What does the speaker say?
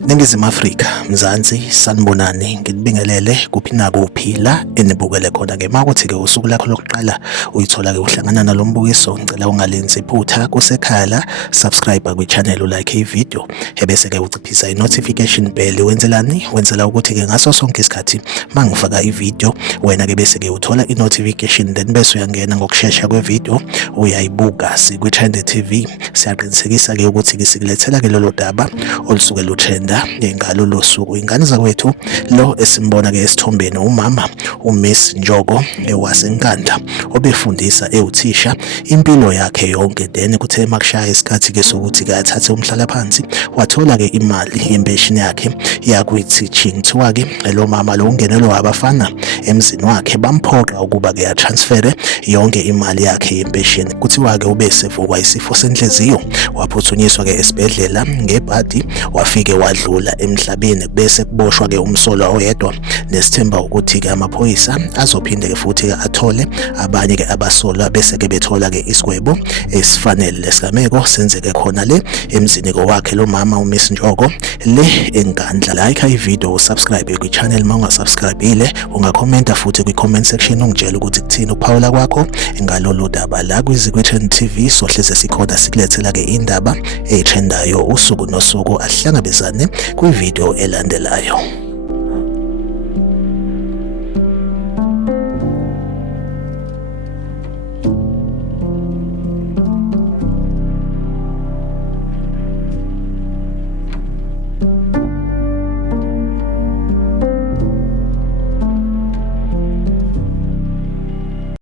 Ningizimu Afrika, Mzansi, sanibonani, ngikubingelele kuphi nakuphi la enibukele khona-ke. Makuthi-ke usuku lakho lokuqala uyithola-ke uhlangana nalo mbukiso, ngicela ungalenzi iphutha kusekhaya la, subscribe kwi-channel, ulike ivideo, ebese-ke uciphisa i-notification bell. Wenzelani? Wenzela ukuthi-ke ngaso sonke isikhathi mangifaka ivideo wena-ke bese-ke uthola i-notification, then bese uyangena ngokushesha kwevideo uyayibuka. Sikwi-Trend TV siyaqinisekisa-ke ukuthi-ke sikulethela-ke lolo daba olusuke lutrenda ngalolo suku. Ingane zakwethu lo esimbona-ke esithombeni umama uMiss Njoko waseNkandla obefundisa ewuthisha impilo yakhe yonke, then kuthe makushaya isikhathi-ke sokuthi-ke athathe umhlalaphansi wathola-ke imali yempesheni yakhe yakwi-teaching. Kuthiwa-ke lo mama lo ungenelwe abafana emzini wakhe bamphoqa ukuba-ke atransfere yonke imali yakhe yempesheni. Kuthiwa-ke ubesevukwa isifo senhliziyo waphuthunyiswa-ke esibhedlela ngebhadi wafike wadlula emhlabeni, bese kuboshwa-ke umsolwa oyedwa nesithemba ukuthi-ke amaphoyisa azophinde-ke futhi-ke athole abanye-ke abasolwa, bese-ke bethola-ke isigwebo esifanele. Lesigameko senzeke khona le emzini wakhe lo mama uMiss Njoko le eNkandla. Like ivideo, usubscribe kwi-channel. Uma ungasubscribile ungakhomenta futhi kwi-comment section ungitshela ukuthi kuthini ukuphawula kwakho ngalolu daba la kwi-Trend TV. Sohleze sikhona sikulethela-ke indaba eyitrendayo usuku nosuku. Ahlangabezane kwivideo elandelayo.